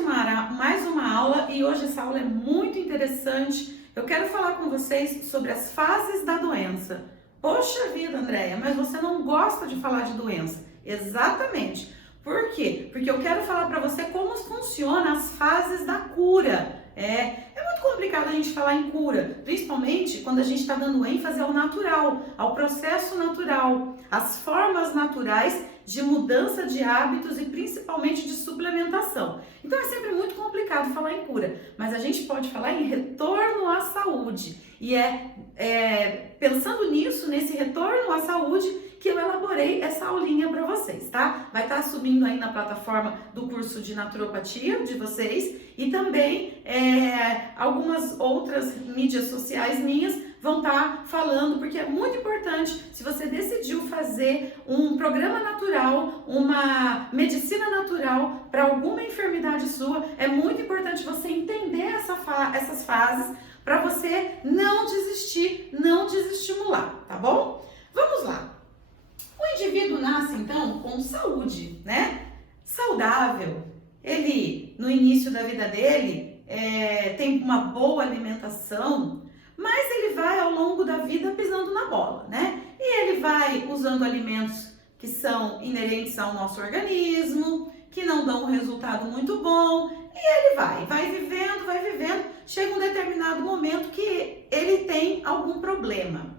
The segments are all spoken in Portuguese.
mais uma aula e hoje essa aula é muito interessante. Eu quero falar com vocês sobre as fases da doença. Poxa vida, Andréia, mas você não gosta de falar de doença. Exatamente. Por quê? Porque eu quero falar para você como funcionam as fases da cura. É muito complicado a gente falar em cura, principalmente quando a gente está dando ênfase ao natural, ao processo natural, às formas naturais de mudança de hábitos e principalmente de suplementação. Então é sempre muito complicado falar em cura, mas a gente pode falar em retorno à saúde. E pensando nisso, nesse retorno à saúde, que eu elaborei essa aulinha para vocês, tá? Vai estar subindo aí na plataforma do curso de naturopatia de vocês e também algumas outras mídias sociais minhas vão estar falando, porque é muito importante, se você decidiu fazer um programa natural, uma medicina natural para alguma enfermidade sua, é muito importante você entender essas fases para você não desistir, não desestimular, tá bom? Vamos lá. O indivíduo nasce, então, com saúde, né? Saudável. Ele, no início da vida dele, tem uma boa alimentação, mas ele vai, ao longo da vida, pisando na bola, né? E ele vai usando alimentos que são inerentes ao nosso organismo, que não dão um resultado muito bom, e ele vai vivendo, chega um determinado momento que ele tem algum problema.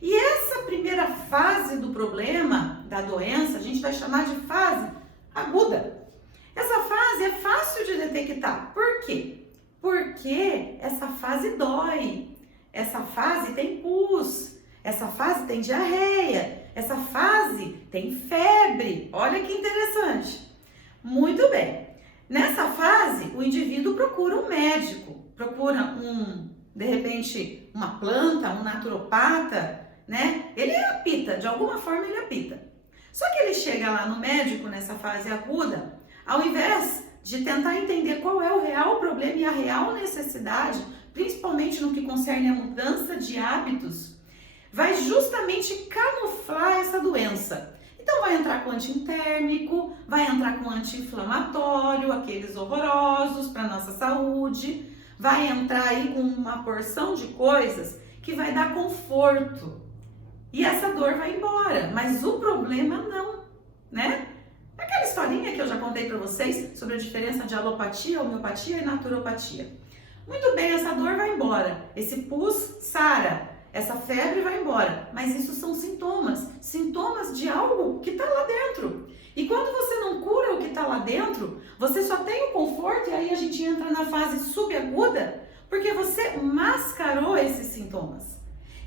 E essa primeira fase do problema, da doença, a gente vai chamar de fase aguda. Essa fase é fácil de detectar. Por quê? Porque essa fase dói. Essa fase tem pus. Essa fase tem diarreia. Essa fase tem febre. Olha que interessante. Muito bem. Nessa fase, o indivíduo procura um médico, procura de repente, uma planta, um naturopata, né? Ele apita, de alguma forma ele apita. Só que ele chega lá no médico nessa fase aguda, ao invés de tentar entender qual é o real problema e a real necessidade, principalmente no que concerne a mudança de hábitos, vai justamente camuflar essa doença. Então vai entrar com antitérmico, vai entrar com anti-inflamatório, aqueles horrorosos para nossa saúde, vai entrar aí com uma porção de coisas que vai dar conforto. E essa dor vai embora, mas o problema não, né? Aquela historinha que eu já contei para vocês sobre a diferença de alopatia, homeopatia e naturopatia. Muito bem, essa dor vai embora, esse pus sara, essa febre vai embora, mas isso são sintomas de algo que está lá dentro. E quando você não cura o que está lá dentro, você só tem o conforto e aí a gente entra na fase subaguda, porque você mascarou esses sintomas.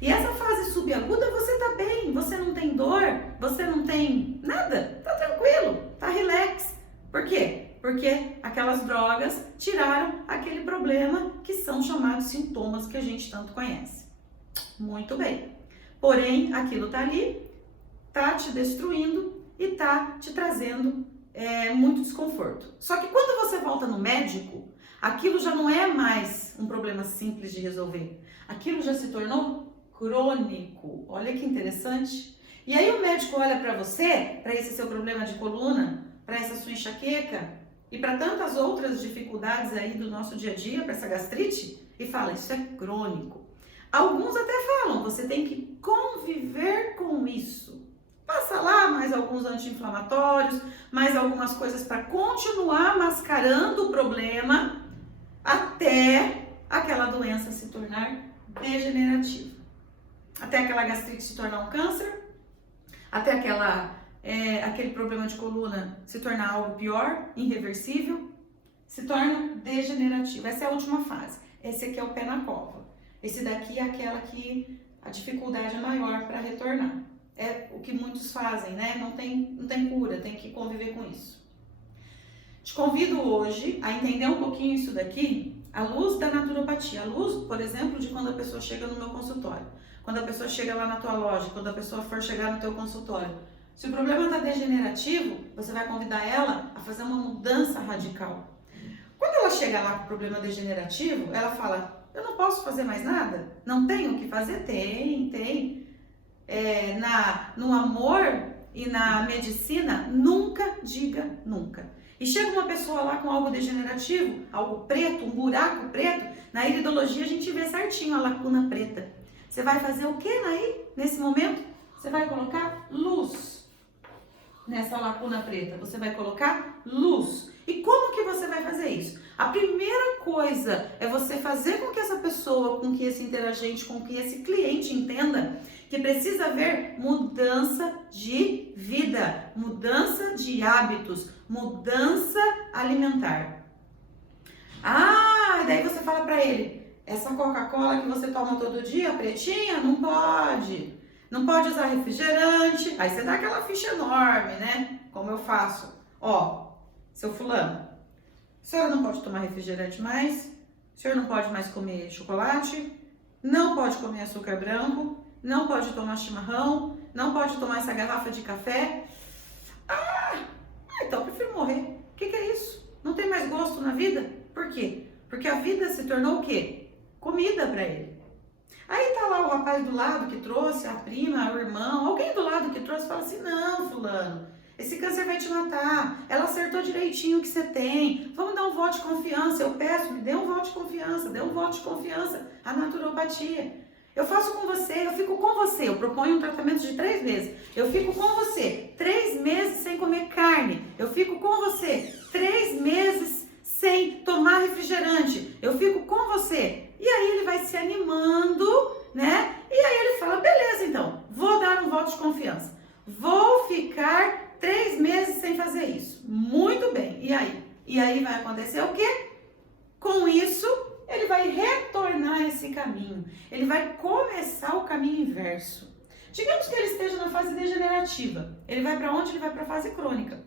E essa fase subaguda você tá bem, você não tem dor, você não tem nada, tá tranquilo, tá relax. Por quê? Porque aquelas drogas tiraram aquele problema que são chamados sintomas que a gente tanto conhece. Muito bem. Porém, aquilo tá ali, tá te destruindo e tá te trazendo muito desconforto. Só que quando você volta no médico, aquilo já não é mais um problema simples de resolver. Aquilo já se tornou crônico. Olha que interessante. E aí o médico olha para você, para esse seu problema de coluna, para essa sua enxaqueca e para tantas outras dificuldades aí do nosso dia a dia, para essa gastrite, e fala, isso é crônico. Alguns até falam, você tem que conviver com isso. Passa lá mais alguns anti-inflamatórios, mais algumas coisas para continuar mascarando o problema até aquela doença se tornar degenerativa. Até aquela gastrite se tornar um câncer, até aquele problema de coluna se tornar algo pior, irreversível, se torna degenerativo. Essa é a última fase. Esse aqui é o pé na cova. Esse daqui é aquela que a dificuldade é maior para retornar. É o que muitos fazem, né? Não tem cura, tem que conviver com isso. Te convido hoje a entender um pouquinho isso daqui à luz da naturopatia. À luz, por exemplo, de quando a pessoa chega no meu consultório. Quando a pessoa chega lá na tua loja, quando a pessoa for chegar no teu consultório. Se o problema está degenerativo, você vai convidar ela a fazer uma mudança radical. Quando ela chega lá com o problema degenerativo, ela fala, eu não posso fazer mais nada? Não tenho o que fazer? Tem. No amor e na medicina, nunca diga Nunca. E chega uma pessoa lá com algo degenerativo, algo preto, um buraco preto, na iridologia a gente vê certinho a lacuna preta. Você vai fazer o que aí, nesse momento? Você vai colocar luz nessa lacuna preta. Você vai colocar luz. E como que você vai fazer isso? A primeira coisa é você fazer com que essa pessoa, com que esse interagente, com que esse cliente entenda que precisa haver mudança de vida, mudança de hábitos, mudança alimentar. Ah, daí você fala para ele, essa Coca-Cola que você toma todo dia, pretinha, não pode. Não pode usar refrigerante. Aí você dá aquela ficha enorme, né? Como eu faço. Ó, seu fulano, a senhora não pode tomar refrigerante mais, o senhor não pode mais comer chocolate, não pode comer açúcar branco, não pode tomar chimarrão, não pode tomar essa garrafa de café. Então eu prefiro morrer. O que é isso? Não tem mais gosto na vida? Por quê? Porque a vida se tornou o quê? Comida para ele. Aí tá lá o rapaz do lado que trouxe, a prima, o irmão, alguém do lado que trouxe fala assim, não, fulano, esse câncer vai te matar, ela acertou direitinho o que você tem, vamos dar um voto de confiança, eu peço, me dê um voto de confiança, dê um voto de confiança, a naturopatia. Eu faço com você, eu fico com você, eu proponho um tratamento de 3 meses, eu fico com você 3 meses sem comer carne, eu fico com você 3 meses sem tomar refrigerante, eu fico com você. E aí ele vai se animando, né? E aí ele fala, beleza então, vou dar um voto de confiança. Vou ficar 3 meses sem fazer isso. Muito bem. E aí? E aí vai acontecer o quê? Com isso, ele vai retornar esse caminho. Ele vai começar o caminho inverso. Digamos que ele esteja na fase degenerativa. Ele vai para onde? Ele vai para a fase crônica.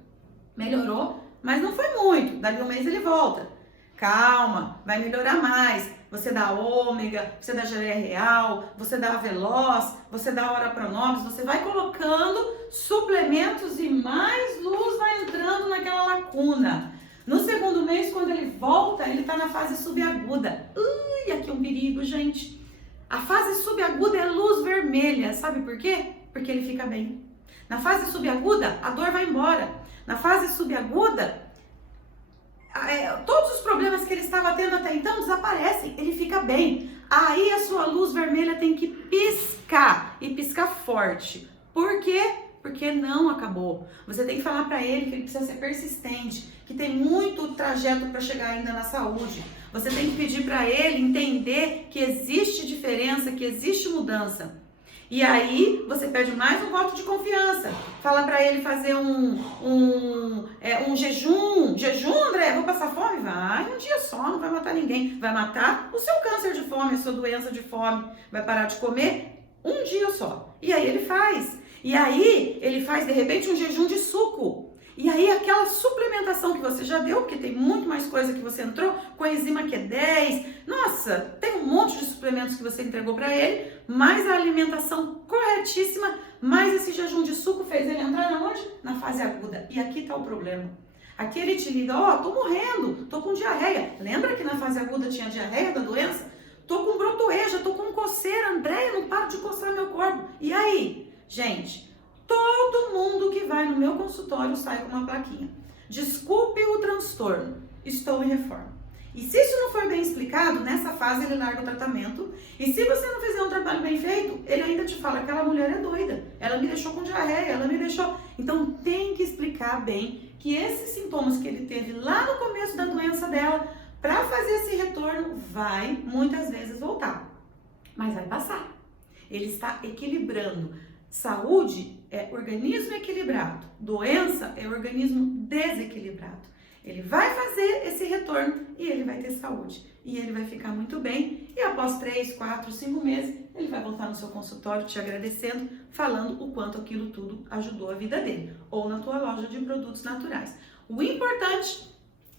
Melhorou, mas não foi muito. Dali um mês ele volta. Calma, vai melhorar mais. Você dá ômega, você dá geleia real, você dá veloz, você dá hora pronobis, você vai colocando suplementos e mais luz vai entrando naquela lacuna. No segundo mês, quando ele volta, ele está na fase subaguda. Ui, aqui é um perigo, gente. A fase subaguda é luz vermelha, sabe por quê? Porque ele fica bem. Na fase subaguda, a dor vai embora. Na fase subaguda, todos os problemas que ele estava tendo até então desaparecem, ele fica bem. Aí a sua luz vermelha tem que piscar e piscar forte. Por quê? Porque não acabou. Você tem que falar para ele que ele precisa ser persistente, que tem muito trajeto para chegar ainda na saúde. Você tem que pedir para ele entender que existe diferença, que existe mudança. E aí você pede mais um voto de confiança. Fala para ele fazer um jejum. Jejum, André? Vou passar fome? Vai, um dia só, não vai matar ninguém. Vai matar o seu câncer de fome, a sua doença de fome. Vai parar de comer um dia só. E aí ele faz. E aí ele faz, de repente, um jejum de suco. E aí aquela suplementação que você já deu, porque tem muito mais coisa que você entrou, com a enzima Q10, nossa, tem um monte de suplementos que você entregou para ele, mais a alimentação corretíssima, mais esse jejum de suco fez ele entrar na onde? Na fase aguda. E aqui tá o problema. Aqui ele te liga, ó, tô morrendo, tô com diarreia. Lembra que na fase aguda tinha diarreia da doença? Tô com brotoeja, tô com coceira, Andréia, não paro de coçar meu corpo. E aí? Gente, todo mundo que vai no meu consultório sai com uma plaquinha. Desculpe o transtorno, estou em reforma. E se isso não for bem explicado, nessa fase ele larga o tratamento. E se você não fizer um trabalho bem feito, ele ainda te fala, aquela mulher é doida, ela me deixou com diarreia, ela me deixou... Então tem que explicar bem que esses sintomas que ele teve lá no começo da doença dela, para fazer esse retorno, vai muitas vezes voltar. Mas vai passar. Ele está equilibrando. Saúde é organismo equilibrado, doença é organismo desequilibrado. Ele vai fazer esse retorno e ele vai ter saúde. E ele vai ficar muito bem. E após 3, 4, 5 meses, ele vai voltar no seu consultório te agradecendo, falando o quanto aquilo tudo ajudou a vida dele. Ou na tua loja de produtos naturais. O importante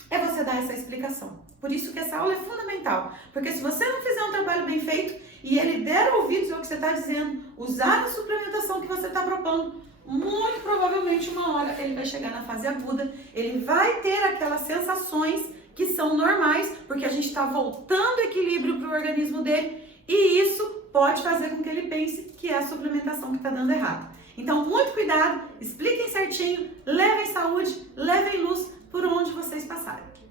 é você dar essa explicação. Por isso que essa aula é fundamental. Porque se você não fizer um trabalho bem feito e ele der ouvidos ao que você está dizendo, usar a suplementação que você está propondo, muito provavelmente uma hora ele vai chegar na fase aguda, ele vai ter aquelas sensações que são normais, porque a gente está voltando equilíbrio para o organismo dele e isso pode fazer com que ele pense que é a suplementação que está dando errado. Então, muito cuidado, expliquem certinho, levem saúde, levem luz passarem.